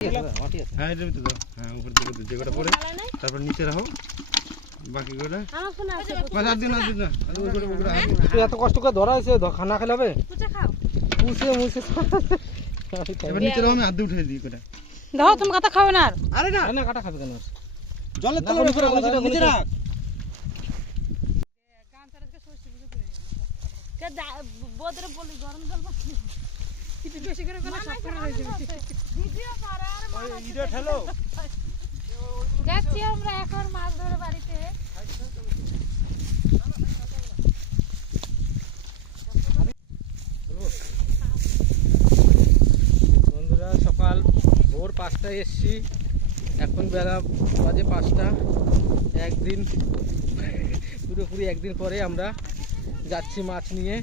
হ্যাঁ এটা তো হ্যাঁ উপর দিকে যে কটা পড়ে তারপর নিচে রাখো বাকি কটা বাস আর দিন না তুই এত কষ্ট করে ধরা হয়েছে খানা খেলে হবে মুছে এবার নিচে রাখো আমি হাত দিয়ে উঠে দিই কটা দাও তুমি কাটা খাবে না আরে না কাটা খাবে কেন জলের তলে নিচে রাখ বোদরে বলি গরম জল কিছু বেশি করে কোন সব করে হয়ে যাবে ভিডিও করে আর ওই ইডা ঠেলো যাচ্ছি আমরা এখন মাছ ধরে বাড়িতে বন্ধুরা সকাল ভোর 5টায় এসছি এখন বেলা বাজে 5টা একদিন পুরোপুরি একদিন পরে আমরা যাচ্ছি মাছ নিয়ে